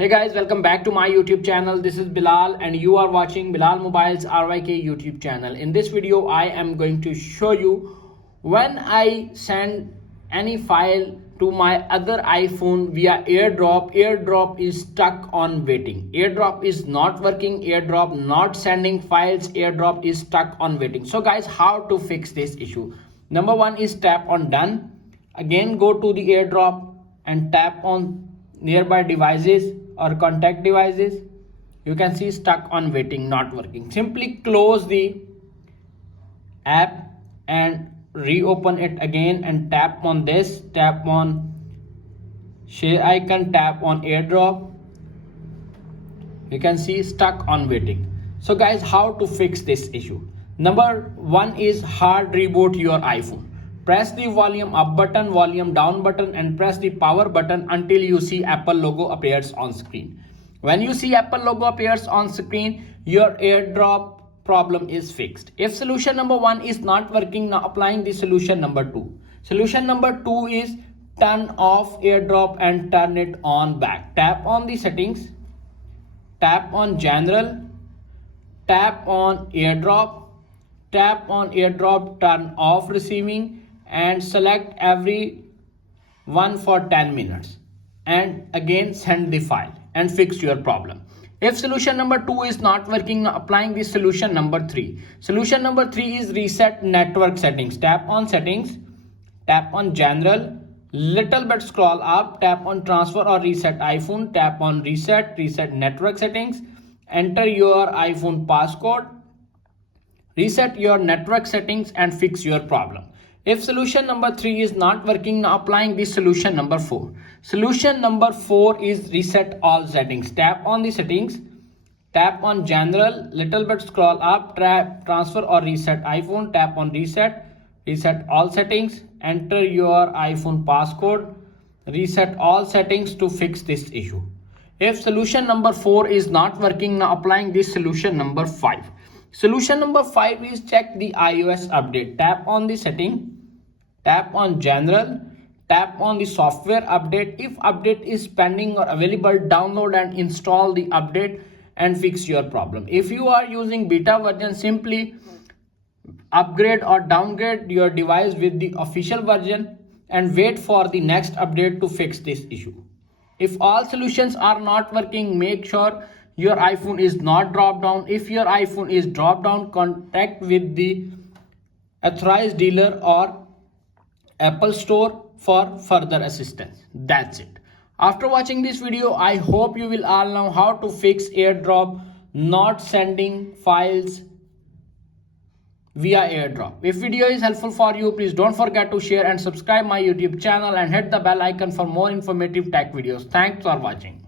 Hey guys, welcome back to my YouTube channel. This is Bilal and you are watching Bilal Mobiles RYK YouTube channel. In this video, I am going to show you when I send any file to my other iPhone via AirDrop. AirDrop is stuck on waiting. AirDrop is not working. AirDrop not sending files. AirDrop is stuck on waiting. So guys, how to fix this issue? Number one is tap on done. Again, go to the AirDrop and tap on nearby devices or contact devices. You can see stuck on waiting, not working. Simply close the app and reopen it again and tap on this, tap on share icon, tap on AirDrop. You can see stuck on waiting. So guys, how to fix this issue? Number one is hard reboot your iPhone. Press the volume up button, volume down button and press the power button until you see Apple logo appears on screen. When you see Apple logo appears on screen, your AirDrop problem is fixed. If solution number one is not working, now applying the solution number two. Solution number two is turn off AirDrop and turn it on back. Tap on the settings, tap on general, tap on AirDrop, tap on AirDrop, turn off receiving and select every one for 10 minutes and again send the file and fix your problem. If solution number two is not working, applying the solution number three. Solution number three is reset network settings. Tap on settings, tap on general, little bit scroll up, tap on transfer or reset iPhone, tap on reset network settings, enter your iPhone passcode, reset your network settings and fix your problem. If solution number three is not working, now applying the solution number four. Solution number four is reset all settings. Tap on the settings, tap on general, little bit scroll up, tap transfer or reset iPhone, tap on reset all settings, enter your iPhone passcode, reset all settings to fix this issue. If solution number four is not working, now applying this solution number five. Solution number five is check the iOS update. Tap on the setting, tap on general, tap on the software update. If update is pending or available, download and install the update and fix your problem. If you are using beta version, simply upgrade or downgrade your device with the official version and wait for the next update to fix this issue. If all solutions are not working, make sure your iPhone is not dropped down. If your iPhone is dropped down, contact with the authorized dealer or Apple Store for further assistance. That's it. After watching this video, I hope you will all know how to fix AirDrop not sending files via AirDrop. If video is helpful for you, please don't forget to share and subscribe my YouTube channel and hit the bell icon for more informative tech videos. Thanks for watching.